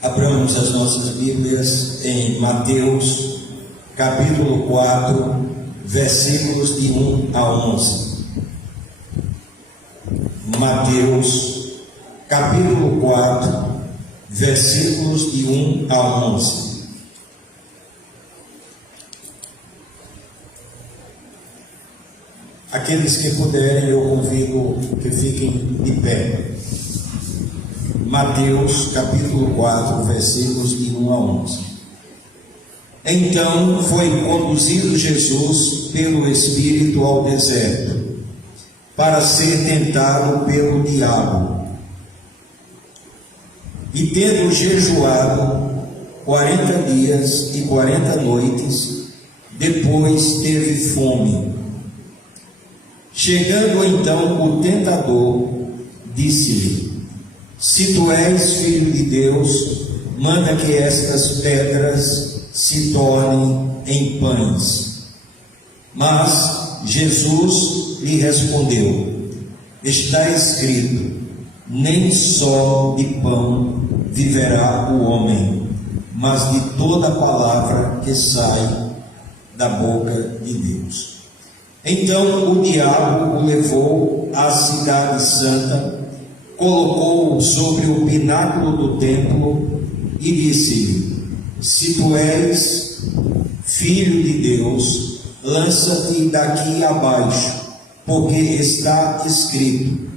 Abramos as nossas Bíblias em Mateus, capítulo 4, versículos de 1 a 11. Mateus, capítulo 4, versículos de 1 a 11. Aqueles que puderem, eu convido que fiquem de pé. Mateus, capítulo 4, versículos de 1 a 11. Então foi conduzido Jesus pelo Espírito ao deserto, para ser tentado pelo diabo. E tendo jejuado 40 dias e 40 noites, depois teve fome. Chegando então o tentador, disse-lhe: Se tu és filho de Deus, manda que estas pedras se tornem em pães. Mas Jesus lhe respondeu: Está escrito: nem só de pão viverá o homem, mas de toda palavra que sai da boca de Deus. Então o diabo o levou à cidade santa, colocou-o sobre o pináculo do templo e disse-lhe: Se tu és filho de Deus, lança-te daqui abaixo, porque está escrito: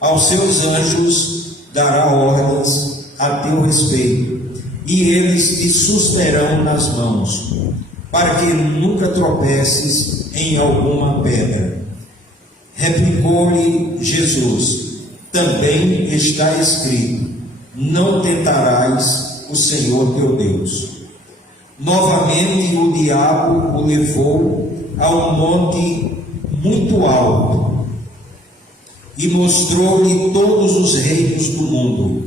aos seus anjos dará ordens a teu respeito, e eles te susterão nas mãos, para que nunca tropeces em alguma pedra. Replicou-lhe Jesus: Também está escrito: não tentarás o Senhor teu Deus. Novamente o diabo o levou a um monte muito alto e mostrou-lhe todos os reinos do mundo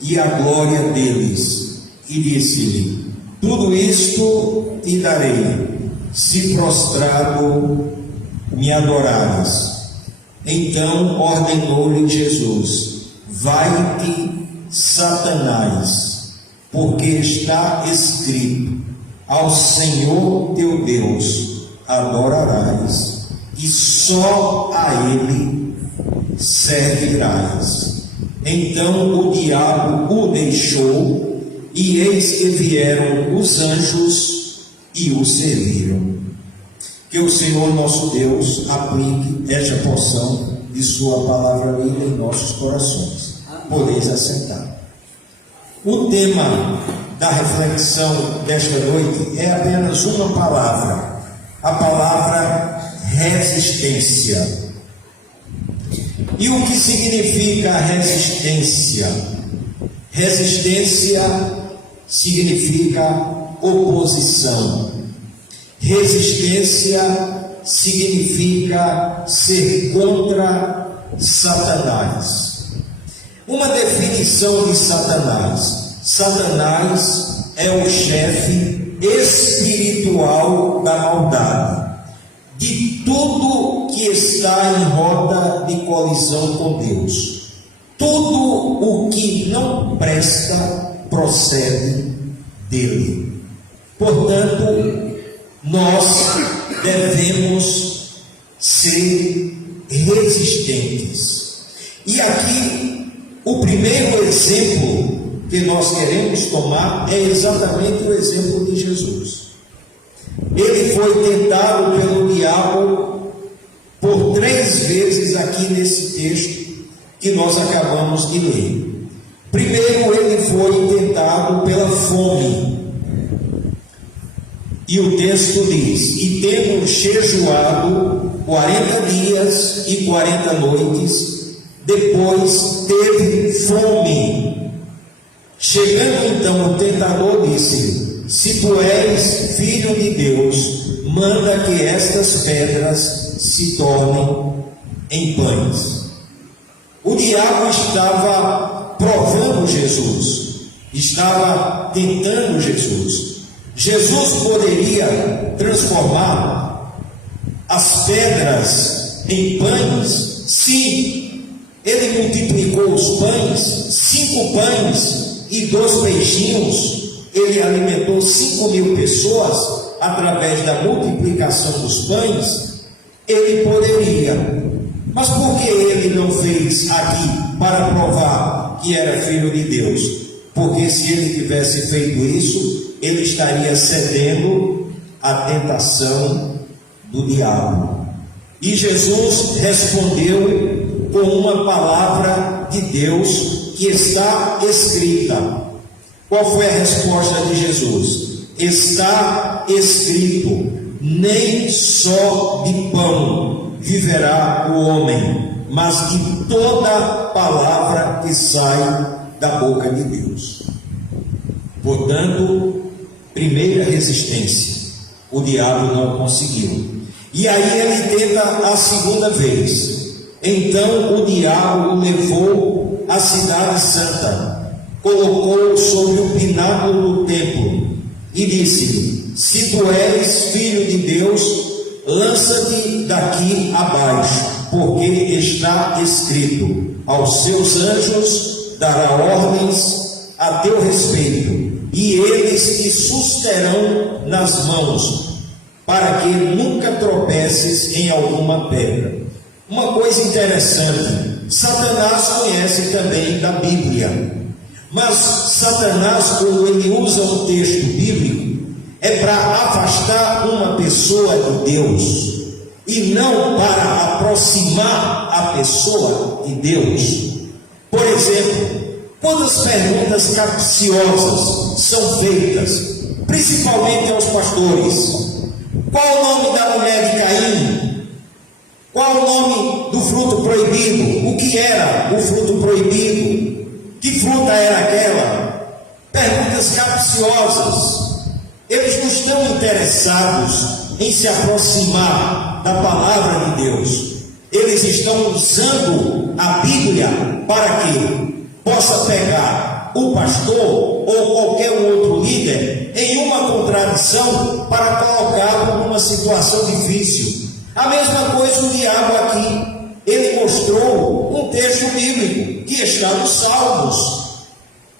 e a glória deles, e disse-lhe: Tudo isto te darei, se prostrado me adorares. Então ordenou-lhe Jesus: Vai-te, Satanás, porque está escrito: ao Senhor teu Deus adorarás, e só a Ele servirás. Então o diabo o deixou, e eis que vieram os anjos e o serviram. Que o Senhor nosso Deus aplique esta porção de sua palavra lida em nossos corações. Podeis assentar. O tema da reflexão desta noite é apenas uma palavra, a palavra resistência. E o que significa resistência? Resistência significa oposição. Resistência significa ser contra Satanás. Uma definição de Satanás: Satanás é o chefe espiritual da maldade, de tudo que está em rota de colisão com Deus. Tudo o que não presta procede dele. Portanto, nós devemos ser resistentes. E aqui, o primeiro exemplo que nós queremos tomar é exatamente o exemplo de Jesus. Ele foi tentado pelo diabo por 3 vezes aqui nesse texto que nós acabamos de ler. Primeiro, ele foi tentado pela fome. E o texto diz: E tendo jejuado 40 dias e 40 noites, depois teve fome. Chegando então o tentador, disse: Se tu és filho de Deus, manda que estas pedras se tornem em pães. O diabo estava provando Jesus, estava tentando Jesus. Jesus poderia transformar as pedras em pães? Sim. Ele multiplicou os pães, 5 pães e 2 peixinhos, ele alimentou 5.000 pessoas através da multiplicação dos pães, ele poderia. Mas por que ele não fez aqui para provar que era filho de Deus? Porque se ele tivesse feito isso, ele estaria cedendo à tentação do diabo. E Jesus respondeu com uma palavra de Deus que está escrita. Qual foi a resposta de Jesus? Está escrito: nem só de pão viverá o homem, mas de toda palavra que sai da boca de Deus. Portanto, primeira resistência, o diabo não conseguiu. E aí ele tenta a segunda vez. Então o diabo o levou à cidade santa, colocou-o sobre o pináculo do templo e disse-lhe: se tu és filho de Deus, lança-te daqui abaixo, porque está escrito: aos seus anjos dará ordens a teu respeito, e eles te susterão nas mãos, para que nunca tropeces em alguma pedra. Uma coisa interessante, Satanás conhece também da Bíblia, mas Satanás, quando ele usa um texto bíblico, é para afastar uma pessoa de Deus, e não para aproximar a pessoa de Deus. Por exemplo, quantas perguntas capciosas são feitas, principalmente aos pastores: qual o nome da mulher de Caim? Qual o nome do fruto proibido? O que era o fruto proibido? Que fruta era aquela? Perguntas capciosas. Eles não estão interessados em se aproximar da palavra de Deus. Eles estão usando a Bíblia para que possa pegar o pastor ou qualquer outro líder em uma contradição para colocá-lo numa situação difícil. A mesma coisa o diabo aqui. Ele mostrou um texto bíblico que está nos Salmos.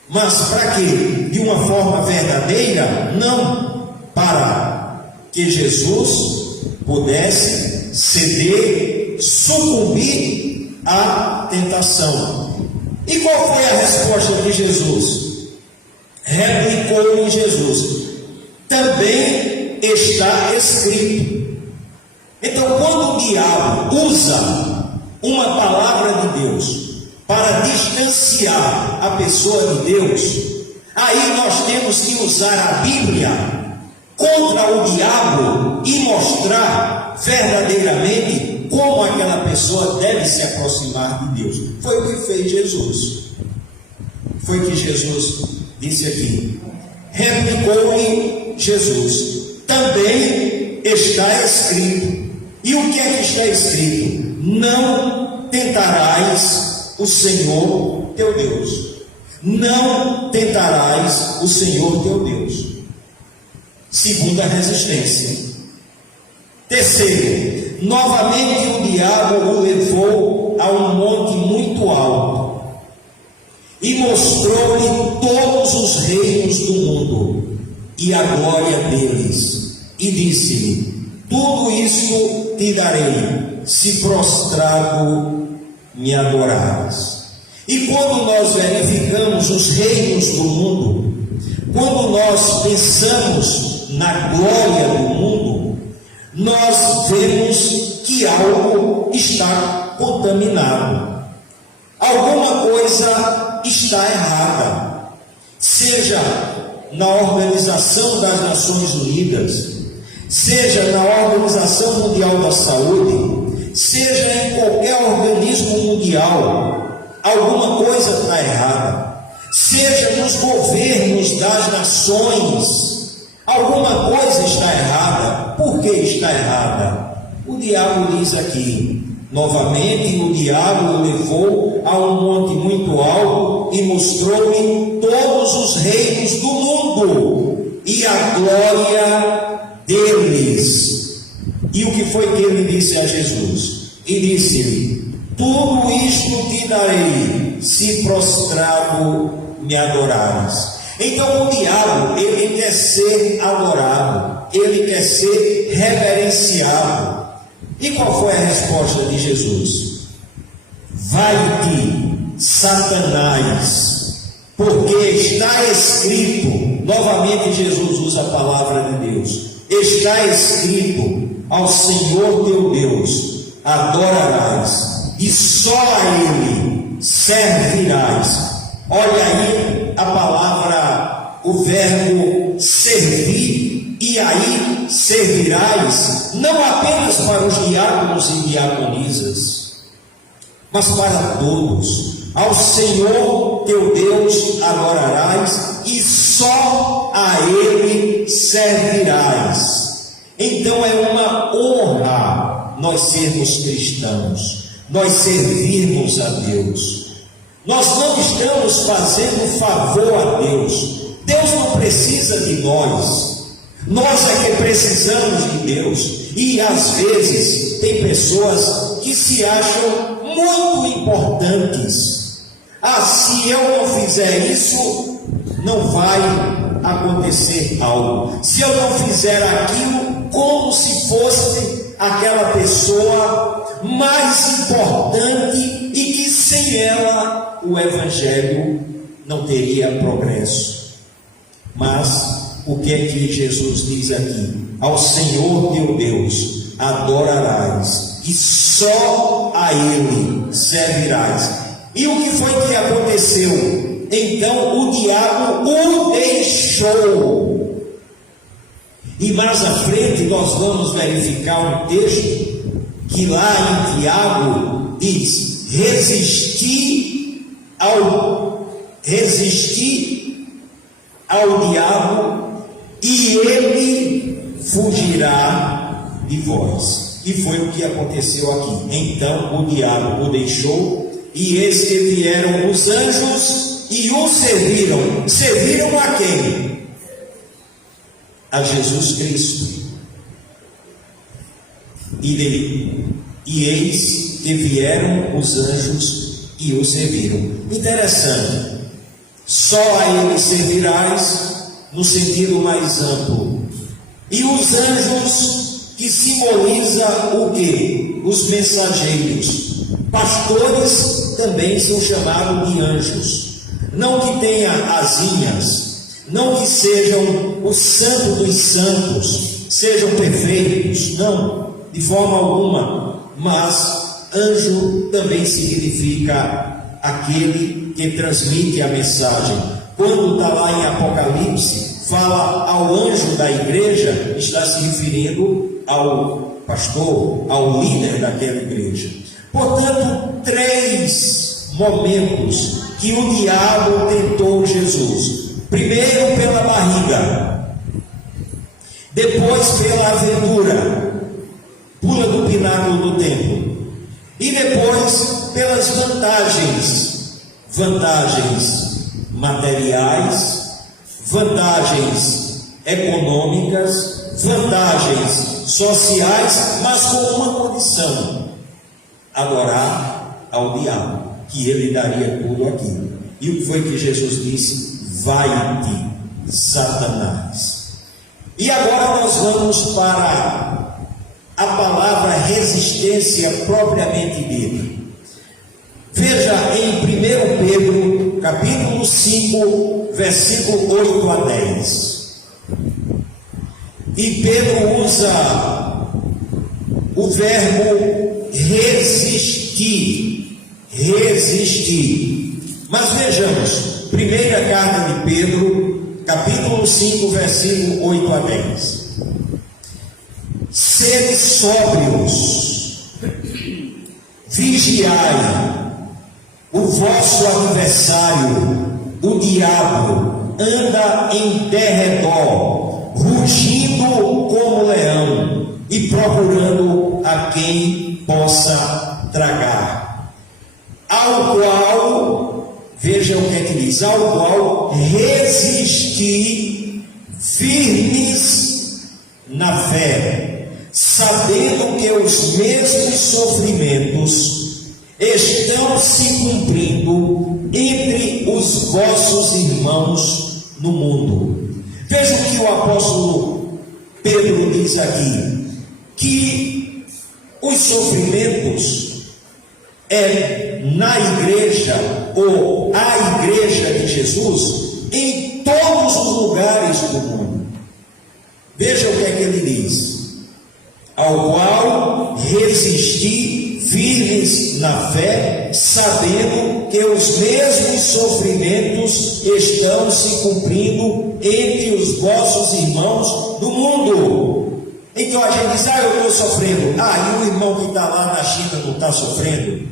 Mas para quê? De uma forma verdadeira? Não. Para que Jesus pudesse ceder, sucumbir à tentação. E qual foi a resposta de Jesus? Replicou-lhe Jesus: também está escrito. Então, quando o diabo usa uma palavra de Deus para distanciar a pessoa de Deus, aí nós temos que usar a Bíblia contra o diabo e mostrar verdadeiramente como aquela pessoa deve se aproximar de Deus. Foi o que fez Jesus. Foi o que Jesus disse aqui. Replicou-lhe Jesus: também está escrito. E o que é que está escrito? Não tentarás o Senhor teu Deus. Não tentarás o Senhor teu Deus. Segunda resistência. Terceiro, novamente o diabo o levou a um monte muito alto e mostrou-lhe todos os reinos do mundo e a glória deles, e disse-lhe: tudo isto te darei, se prostrado me adorares. E quando nós verificamos os reinos do mundo, quando nós pensamos na glória do mundo, nós vemos que algo está contaminado, alguma coisa está errada, seja na Organização das Nações Unidas, seja na Organização Mundial da Saúde, seja em qualquer organismo mundial, alguma coisa está errada, seja nos governos das nações, alguma coisa está errada. Por que está errada? O diabo diz aqui, novamente, o diabo o levou a um monte muito alto e mostrou-lhe todos os reinos do mundo e a glória deles. E o que foi que ele disse a Jesus? E disse-lhe: tudo isto te darei, se prostrado me adorares. Então o diabo, ele quer ser adorado, ele quer ser reverenciado. E qual foi a resposta de Jesus? Vai-te, Satanás, porque está escrito, novamente Jesus usa a palavra de Deus, está escrito: ao Senhor teu Deus adorarás, e só a Ele servirás. Olha aí a palavra, o verbo servir, e aí servirás, não apenas para os diáconos e diaconisas, mas para todos. Ao Senhor teu Deus adorarás, e só a Ele servirás. Então é uma honra nós sermos cristãos, nós servirmos a Deus. Nós não estamos fazendo favor a Deus. Deus não precisa de nós. Nós é que precisamos de Deus. E às vezes tem pessoas que se acham muito importantes. Ah, se eu não fizer isso, não vai acontecer algo. Se eu não fizer aquilo, como se fosse aquela pessoa mais importante e que sem ela o Evangelho não teria progresso. Mas o que é que Jesus diz aqui? Ao Senhor teu Deus adorarás, e só a Ele servirás. E o que foi que aconteceu? Então o diabo o deixou. E mais à frente nós vamos verificar um texto que lá em Tiago diz: resistir ao diabo e ele fugirá de vós. E foi o que aconteceu aqui. Então o diabo o deixou, e eis que vieram os anjos e o serviram. Serviram a quem? A Jesus Cristo. E eis que vieram os anjos e o serviram. Interessante. Só a Ele servirás, no sentido mais amplo. E os anjos, que simboliza o quê? Os mensageiros. Pastores também são chamados de anjos. Não que tenha asinhas, não que sejam o santo dos santos, sejam perfeitos, não, de forma alguma. Mas anjo também significa aquele que transmite a mensagem. Quando está lá em Apocalipse, fala ao anjo da igreja, está se referindo ao pastor, ao líder daquela igreja. Portanto, 3 momentos que o diabo tentou Jesus. Primeiro pela barriga, depois pela aventura, pula do pináculo do templo, e depois pelas vantagens materiais, vantagens econômicas, vantagens sociais, mas com uma condição: adorar ao diabo, que ele daria tudo aquilo. E o que foi que Jesus disse? Vai-te, Satanás. E agora nós vamos para a palavra resistência propriamente dita. Veja em 1 Pedro, capítulo 5, versículo 8 a 10. E Pedro usa o verbo resistir. Mas vejamos, primeira carta de Pedro, capítulo 5, versículo 8 a 10. Sede sóbrios, vigiai. O vosso adversário, o diabo, anda em derredor, rugindo como leão e procurando a quem possa tragar. Ao qual, veja o que é que diz, ao qual resistir firmes na fé, sabendo que os mesmos sofrimentos estão se cumprindo entre os vossos irmãos no mundo. Veja o que o apóstolo Pedro diz aqui, que os sofrimentos na igreja, ou a igreja de Jesus, em todos os lugares do mundo. Veja o que é que ele diz: ao qual resisti firmes na fé, sabendo que os mesmos sofrimentos estão se cumprindo entre os vossos irmãos do mundo. Então a gente diz: eu estou sofrendo. E o irmão que está lá na China não está sofrendo?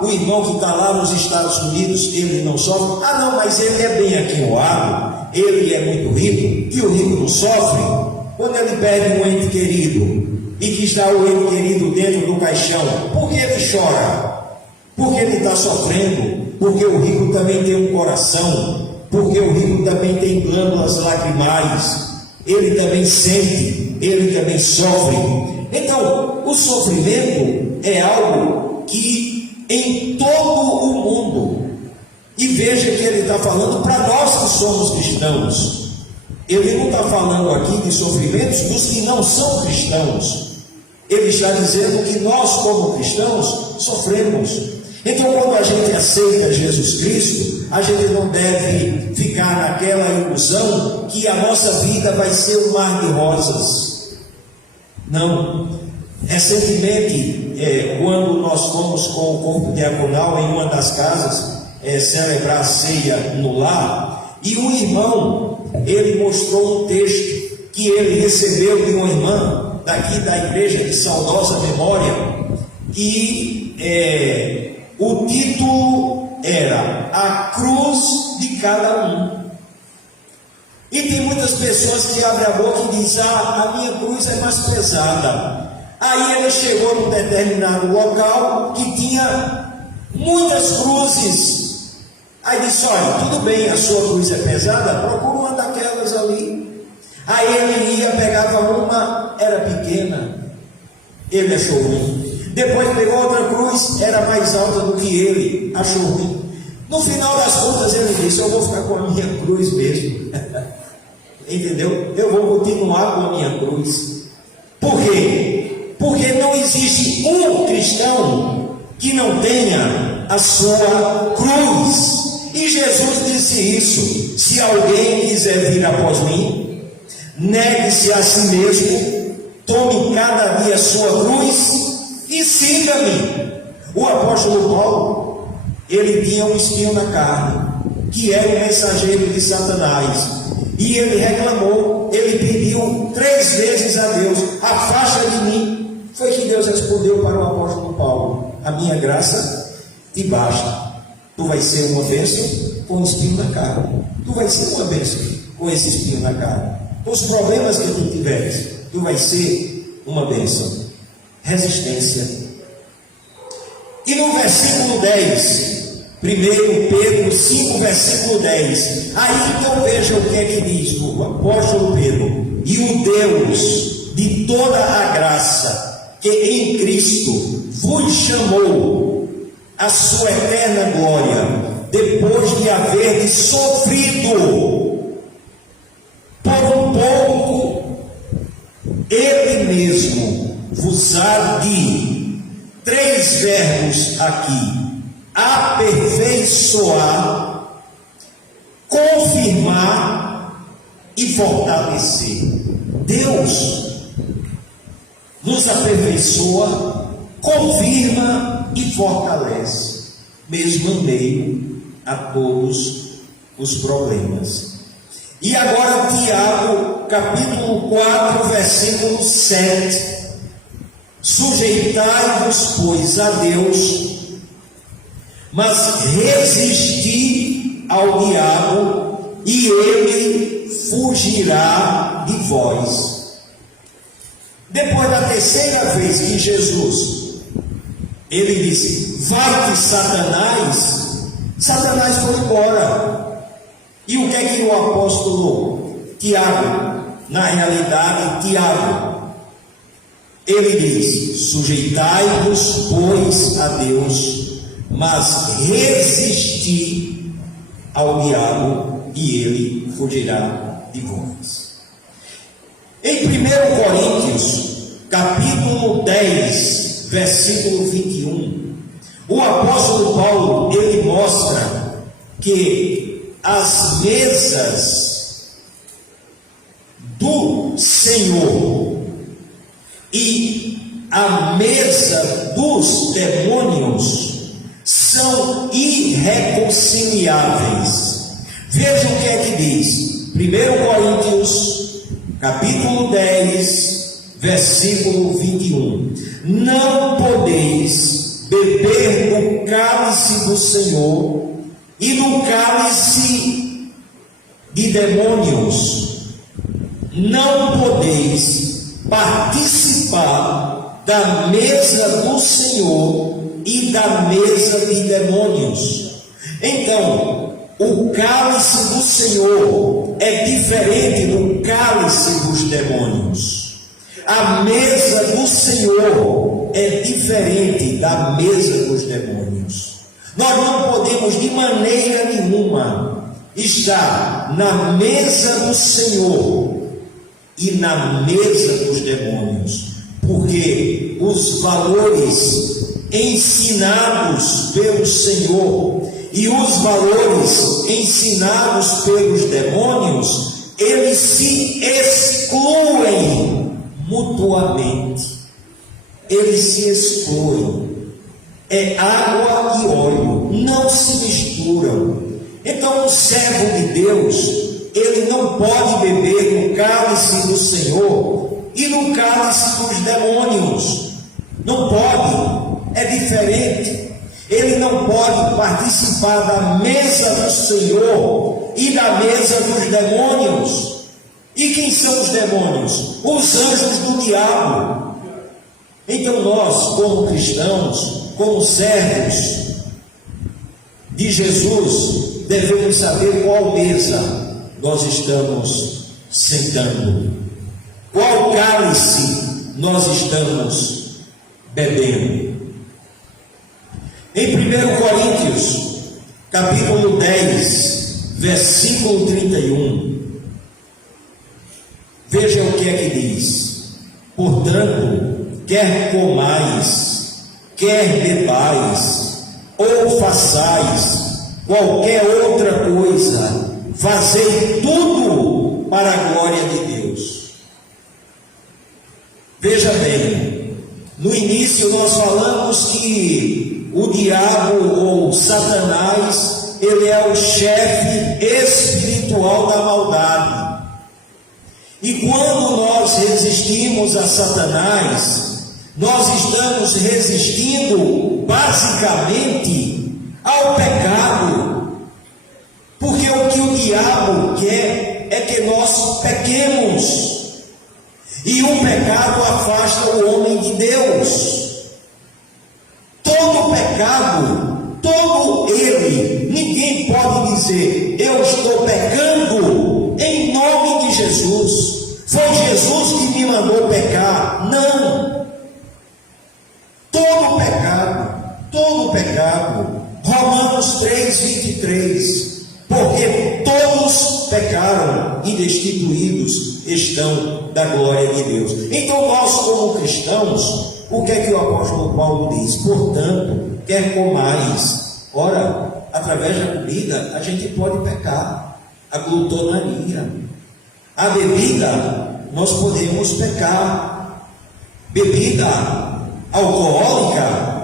O irmão que está lá nos Estados Unidos, ele não sofre? Não, mas ele é bem aquinhoado, ele é muito rico, e o rico não sofre. Quando ele perde um ente querido, e que está o ente querido dentro do caixão, por que ele chora? Porque ele está sofrendo, porque o rico também tem um coração, porque o rico também tem glândulas lacrimais, ele também sente, ele também sofre. Então, o sofrimento é algo que em todo o mundo, e veja que ele está falando para nós que somos cristãos. Ele não está falando aqui de sofrimentos dos que não são cristãos. Ele está dizendo que nós, como cristãos, sofremos. Então, quando a gente aceita Jesus Cristo, a gente não deve ficar naquela ilusão que a nossa vida vai ser um mar de rosas. Não. Recentemente, quando nós fomos com o corpo diaconal em uma das casas celebrar a ceia no lar, e um irmão, ele mostrou um texto que ele recebeu de uma irmã daqui da igreja de saudosa memória, e o título era A Cruz de Cada Um. E tem muitas pessoas que abrem a boca e dizem: a minha cruz é mais pesada. Aí ele chegou num determinado local que tinha muitas cruzes. Aí disse: olha, tudo bem, a sua cruz é pesada, procura uma daquelas ali. Aí ele ia, pegava uma, era pequena, ele achou ruim. Depois pegou outra cruz, era mais alta do que ele, achou ruim. No final das contas ele disse: eu vou ficar com a minha cruz mesmo. Entendeu? Eu vou continuar com a minha cruz. Por quê? Porque não existe um cristão que não tenha a sua cruz. E Jesus disse isso: se alguém quiser vir após mim, negue-se a si mesmo, tome cada dia a sua cruz e siga-me. O apóstolo Paulo, ele tinha um espinho na carne, que era o mensageiro de Satanás, e ele reclamou, ele pediu 3 vezes a Deus: afasta de mim. Foi que Deus respondeu para o apóstolo Paulo: a minha graça te basta. Tu vai ser uma bênção com espinho na carne. Tu vai ser uma bênção com esse espinho na carne. Os problemas que tu tiveres, tu vai ser uma bênção. Resistência. E no versículo 10, 1 Pedro 5, versículo 10, aí então veja o que é que diz o apóstolo Pedro: e o Deus de toda a graça, que em Cristo vos chamou a sua eterna glória, depois de haver sofrido por um pouco, Ele mesmo vos há de, 3 verbos aqui, aperfeiçoar, confirmar e fortalecer. Deus nos aperfeiçoa, confirma e fortalece, mesmo em meio a todos os problemas. E agora Tiago, capítulo 4, versículo 7. Sujeitai-vos, pois, a Deus, mas resisti ao diabo, e ele fugirá de vós. Depois da 3ª vez que Jesus, ele disse: vai-te, Satanás, Satanás foi embora. E o que é que o apóstolo Tiago, na realidade Tiago, ele diz: sujeitai-vos, pois, a Deus, mas resisti ao diabo e ele fugirá de vós. Em 1 Coríntios, capítulo 10, versículo 21, o apóstolo Paulo, ele mostra que as mesas do Senhor e a mesa dos demônios são irreconciliáveis. Vejam o que é que diz 1 Coríntios, capítulo 10, versículo 21. Não podeis beber no cálice do Senhor e no cálice de demônios. Não podeis participar da mesa do Senhor e da mesa de demônios. Então, o cálice do Senhor é diferente do cálice dos demônios. A mesa do Senhor é diferente da mesa dos demônios. Nós não podemos de maneira nenhuma estar na mesa do Senhor e na mesa dos demônios, porque os valores ensinados pelo Senhor e os valores ensinados pelos demônios, eles se excluem mutuamente. Eles se excluem. É água e óleo, não se misturam. Então, o servo de Deus, ele não pode beber no cálice do Senhor e no cálice dos demônios. Não pode, é diferente. Ele não pode participar da mesa do Senhor e da mesa dos demônios. E quem são os demônios? Os anjos do diabo. Então nós, como cristãos, como servos de Jesus, devemos saber qual mesa nós estamos sentando, qual cálice nós estamos bebendo. Em 1 Coríntios, capítulo 10, versículo 31, veja o que é que diz: portanto, quer comais, quer bebais, ou façais qualquer outra coisa, fazei tudo para a glória de Deus. Veja bem, no início nós falamos que o diabo ou Satanás, ele é o chefe espiritual da maldade. E quando nós resistimos a Satanás, nós estamos resistindo basicamente ao pecado. Porque o que o diabo quer é que nós pequemos. E o pecado afasta o homem de Deus. Todo pecado, todo ele, ninguém pode dizer: eu estou pecando em nome de Jesus. Foi Jesus que me mandou pecar. Não. Todo pecado. Romanos 3, 23. Porque todos pecaram e destituídos estão da glória de Deus. Então nós, como cristãos, o que é que o apóstolo Paulo diz? Portanto, quer comais. Ora, através da comida a gente pode pecar. A glutonaria, a bebida, nós podemos pecar. Bebida alcoólica.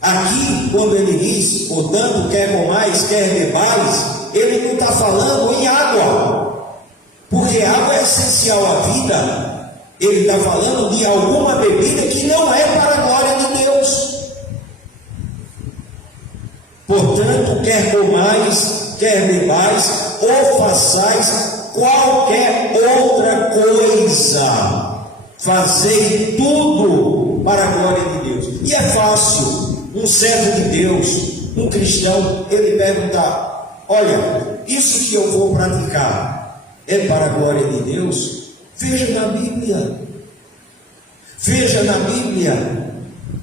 Aqui, quando ele diz, portanto, quer comais, quer bebais, ele não está falando em água, porque água é essencial à vida. Ele está falando de alguma bebida que não é para a glória de Deus. Portanto, quer comais, quer bebais, ou façais qualquer outra coisa, fazei tudo para a glória de Deus. E é fácil um servo de Deus, um cristão, ele perguntar: olha, isso que eu vou praticar é para a glória de Deus? Veja na Bíblia.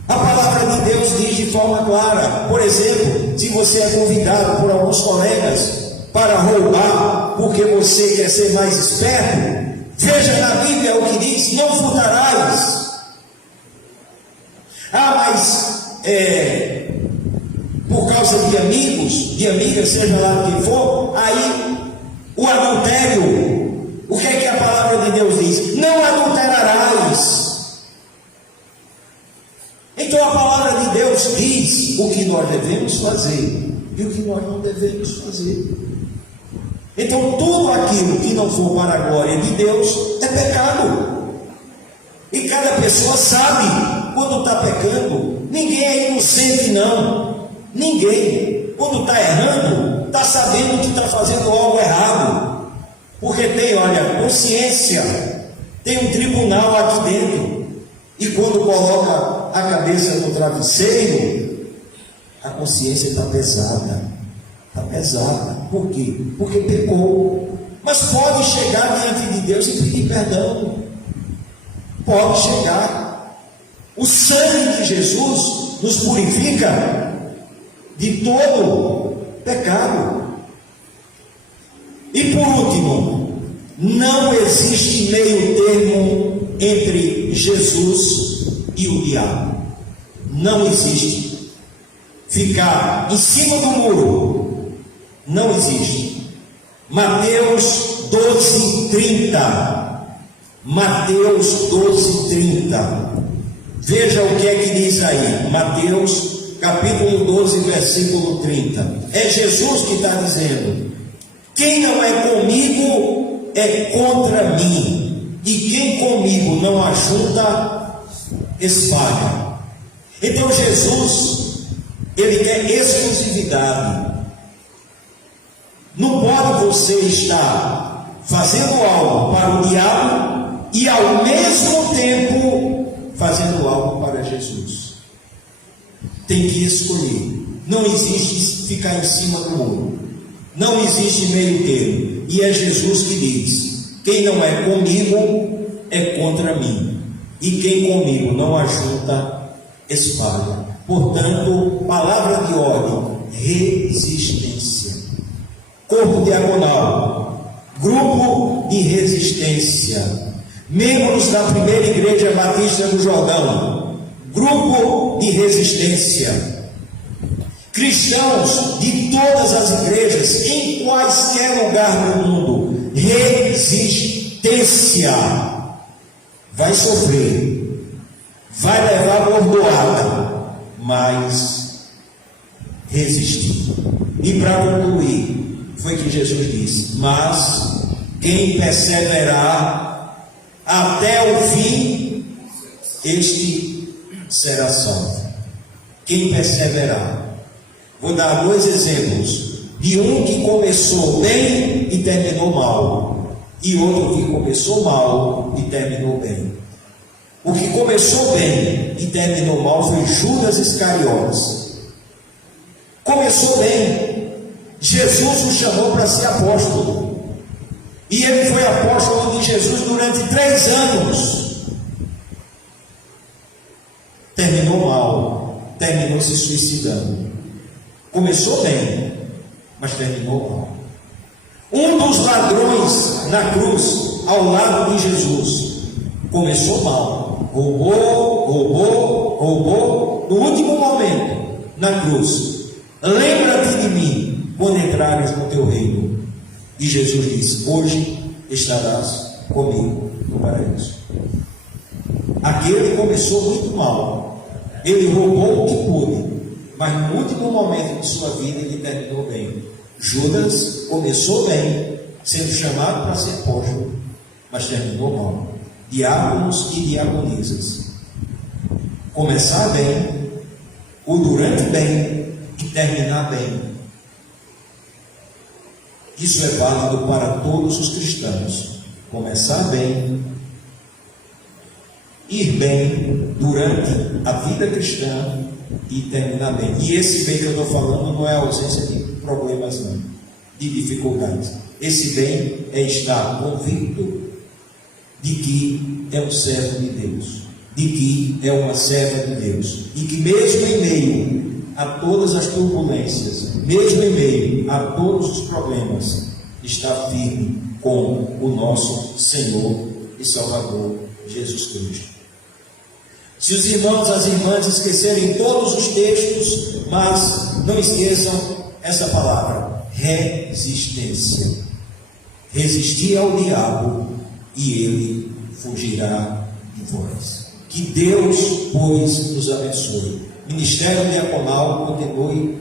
A palavra de Deus diz de forma clara. Por exemplo, se você é convidado por alguns colegas para roubar porque você quer ser mais esperto, veja na Bíblia o que diz: não furtarás. Mas por causa de amigos, de amigas, seja lá o que for, aí o adultério, o que é que a palavra de Deus diz? Não adulterarás. Então a palavra de Deus diz o que nós devemos fazer e o que nós não devemos fazer. Então tudo aquilo que não for para a glória de Deus é pecado. E cada pessoa sabe quando está pecando. Ninguém é inocente, não. Ninguém. Quando está errando, está sabendo que está fazendo algo errado. Porque tem, olha, consciência. Tem um tribunal aqui dentro. E quando coloca a cabeça no travesseiro, a consciência está pesada. Está pesada. Por quê? Porque pecou. Mas pode chegar diante de Deus e pedir perdão. Pode chegar. O sangue de Jesus nos purifica de todo pecado. E por último, não existe meio termo entre Jesus e o diabo. Não existe. Ficar em cima do muro não existe. Mateus 12:30. Mateus 12:30. Veja o que é que diz aí. Mateus capítulo 12, versículo 30. É Jesus que está dizendo: quem não é comigo é contra mim, e quem comigo não ajunta, espalha. Então Jesus, ele quer exclusividade. Não pode você estar fazendo algo para o diabo e ao mesmo tempo fazendo algo para Jesus. Tem que escolher. Não existe ficar em cima do muro. Não existe meio termo. E é Jesus que diz: quem não é comigo é contra mim, e quem comigo não ajunta, espalha. Portanto, palavra de ordem: resistência. Corpo diagonal, grupo de resistência. Membros da primeira igreja batista do Jordão, grupo de resistência. Cristãos de todas as igrejas, em quaisquer lugar do mundo, resistência. Vai sofrer, vai levar bordoada, mas resistir. E para concluir, foi que Jesus disse: mas quem perseverar até o fim, este será salvo. Quem perseverar. Vou dar dois exemplos, de um que começou bem e terminou mal, e outro que começou mal e terminou bem. O que começou bem e terminou mal foi Judas Iscariotes. Começou bem. Jesus o chamou para ser apóstolo. E ele foi apóstolo de Jesus durante 3 anos. Terminou mal. Terminou se suicidando. Começou bem, mas terminou mal. Um dos ladrões na cruz, ao lado de Jesus, começou mal. Roubou. No último momento, na cruz: lembra-te de mim quando entrares no teu reino. E Jesus disse: hoje estarás comigo no paraíso. Aquele começou muito mal. Ele roubou o que pôde, mas no último momento de sua vida ele terminou bem. Judas começou bem, sendo chamado para ser apóstolo, mas terminou mal. Diáconos e diaconisas. Começar bem, o durante bem e terminar bem. Isso é válido para todos os cristãos. Começar bem, ir bem durante a vida cristã e terminar bem. E esse bem que eu estou falando não é a ausência de problemas, não, de dificuldades. Esse bem é estar convicto de que é um servo de Deus, de que é uma serva de Deus e que mesmo em meio a todas as turbulências, mesmo em meio a todos os problemas, está firme com o nosso Senhor e Salvador Jesus Cristo. Se os irmãos e as irmãs esquecerem todos os textos, mas não esqueçam essa palavra: resistência. Resistir ao diabo e ele fugirá de vós. Que Deus, pois, nos abençoe. Ministério Diaconal continue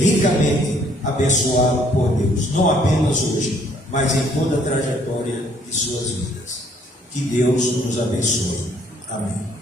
ricamente abençoado por Deus, não apenas hoje, mas em toda a trajetória de suas vidas. Que Deus nos abençoe. Amém.